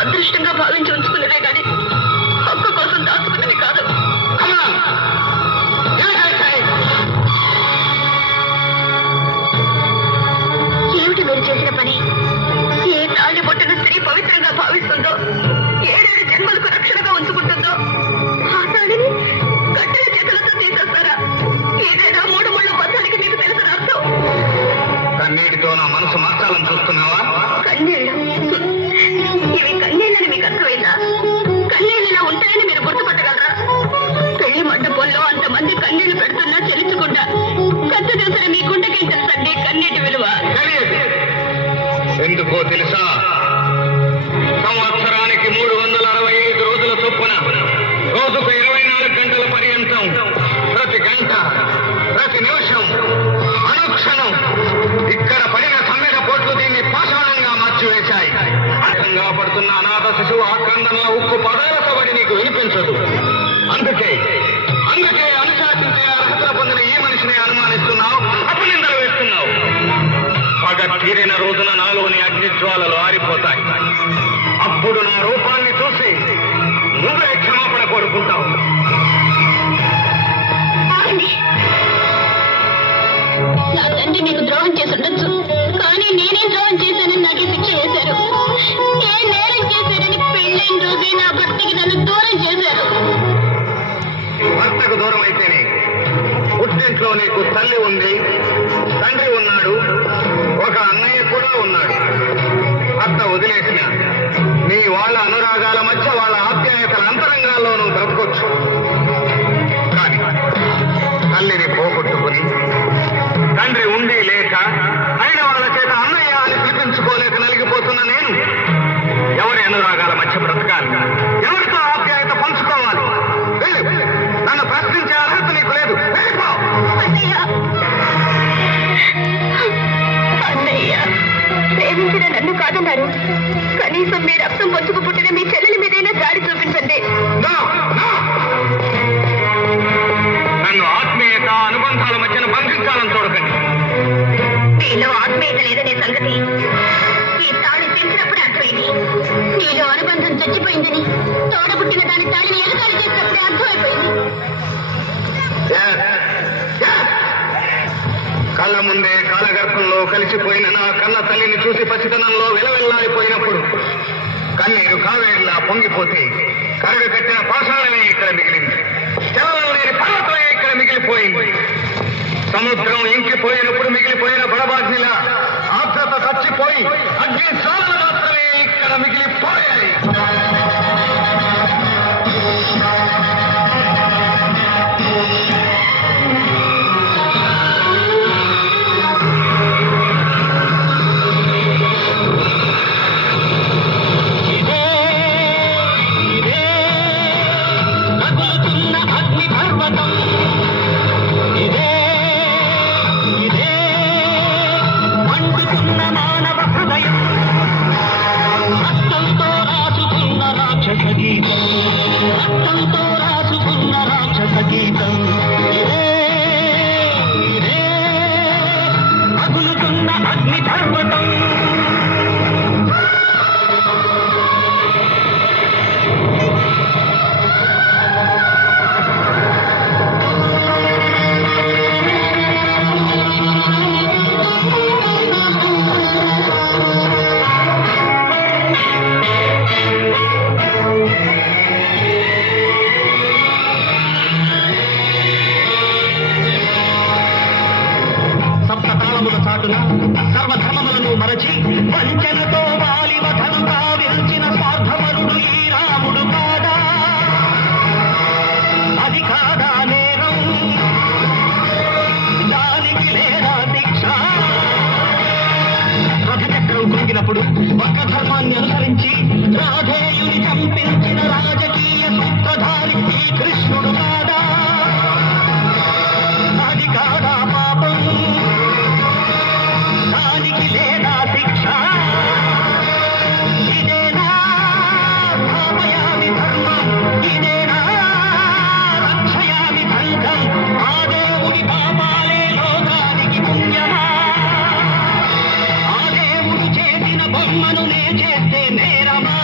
అదృష్టంగా భావించి ఉంచుకున్నదే కానీ హక్కు కోసం దాచుకున్నది కాదు. ఏమిటి మీరు చేసిన పని? ఏ తాళి బొట్టును స్త్రీ పవిత్రంగా భావిస్తుందో, 7 జన్మలకు రక్షణగా ఉంచుకుంటుందో ఆ తాళిని గట్టిల చేతులతో తీసేస్తారా? ఏదైనా 3 ముళ్ళ బంధానికి మీకు తెలుసు అర్థం. కన్నీటితో నా మనసు మార్చాలని చూస్తున్నావా? కన్నీళ్ళు ఇవి కన్నీళ్ళని మీకు అర్థమైందా? కన్నీళ్ళలా ఉంటాయని మీరు గుర్తుపట్టగలరా? పెళ్లి మండపంలో అంతమంది కన్నీళ్లు పెడుతున్నా చెల్లించకుండా కత్తి దూసిన మీ గుండెకి తెలుసండి కన్నీటి విలువ. ఎందుకో తెలుసా? సంవత్సరానికి 365 రోజుల చొప్పున రోజుకు 24 గంటల పర్యంతం ప్రతి గంట, ప్రతి నిమిషం, అనుక్షణం ఇక్కడ పడిన సమ్మెడ పోట్లు దీన్ని పాషాణంగా మార్చివేశాయి. అర్థంగా పడుతున్న అనాథ శిశువు ఆక్రందనల ఉక్కు పదాలతో బడి నీకు వినిపించదు. అందుకే అనుశాసించే అర్హత పొందిన ఈ మనిషిని అనుమానిస్తున్నావు, అపనిందలు వేస్తున్నావు. పగ తీరిన రోజున నాలోని అగ్నిజ్వాలలు ఆరిపోతాయి. అప్పుడు నా రూపాన్ని చూసి నువ్వే క్షమాపణ కోరుకుంటావు. నా తండ్రి మీకు ద్రోహం చేసి ఉండొచ్చు, కానీ నేనేం ద్రోహం చేశానని నాకే శిక్ష వేశారు. ఏ నేరం చేశారని పెళ్ళైన రోజే నా భర్తకి నన్ను దూరం చేశారు. భర్తకు దూరం అయితేనే పుట్టింట్లో నీకు తల్లి ఉంది, తండ్రి ఉన్నాడు, ఒక అన్నయ్య కూడా ఉన్నాడు. భర్త వదిలేసిన నీ వాళ్ళ అనురాగాల మధ్య వాళ్ళ ఆప్యాయతల అంతరంగాల్లో నువ్వు బ్రతకొచ్చు. కానీ తల్లిని పోగొట్టుకుని తండ్రి ఉండి లేక అయిన వాళ్ళ చేత అన్నయ్య అని పిలిపించుకోలేక నలిగిపోతున్న నేను ఎవరి అనురాగాల మధ్య బ్రతకాలి? ఎవరితో ఆప్యాయత పంచుకోవాలి? నన్ను ప్రశ్నించే అర్హత నీకు లేదు. అన్నయ్య ప్రేమించిన నన్ను కాదన్నారు. కనీసం మీ రక్తం పంచుకు పుట్టిన మీ చెల్లెలి మీదైనా జాడి చూపించండి. నన్ను ఆత్మీయత అనుబంధాల మధ్యన బంధించాలని చూడకండి. మీలో ఆత్మీయత లేదనే సంగతి ఈ తాళి తెంచినప్పుడే అర్థమైంది. మీలో అనుబంధం చచ్చిపోయిందని తోడబుట్టిన దాని తాళిని ఎలుగాలి చేసినప్పుడే అర్థమైపోయింది. కళ్ళ ముందే కాలగర్భంలో కలిసిపోయిన నా కన్న తల్లిని చూసి పసితనంలో వెలవెల్లాడిపోయినప్పుడు కన్నీరు కావేరిలా పొంగిపోతే కరుడు కట్టిన పాషాణమే ఇక్కడ మిగిలింది. చలనం లేని పర్వతమే ఇక్కడ మిగిలిపోయింది. సముద్రం ఇంకిపోయినప్పుడు మిగిలిపోయిన బడబాగ్నిలా ఆర్ద్రత చచ్చిపోయి అగ్ని జ్వాలలు మాత్రమే ఇక్కడ మిగిలిపోయాయి. సర్వధర్మములను మరచి వంచనతో వాలివధనుగా విల్చిన స్వార్థమరుడు ఈ రాముడు కాదా? అది కాదా నేరం? దానికి లేదా శిక్ష? రథచక్రం కృంగిన జరిగినప్పుడు ఒక ధర్మాన్ని అనుసరించి రాధేయుని చంపించిన రాజకీయ సూత్రధారి ఈ కృష్ణుడు కాదా? అది కాదా పాపం? దానికి లేదా శిక్ష? ఇదేనా స్థాపయామి ధర్మం? ఇదేనా రక్షయామి బంధం? ఆ దేవుడి పాపాలే లోకానికి పుణ్యమా? ఆ దేవుడు చేసిన బొమ్మను నే చేస్తే నేరమా?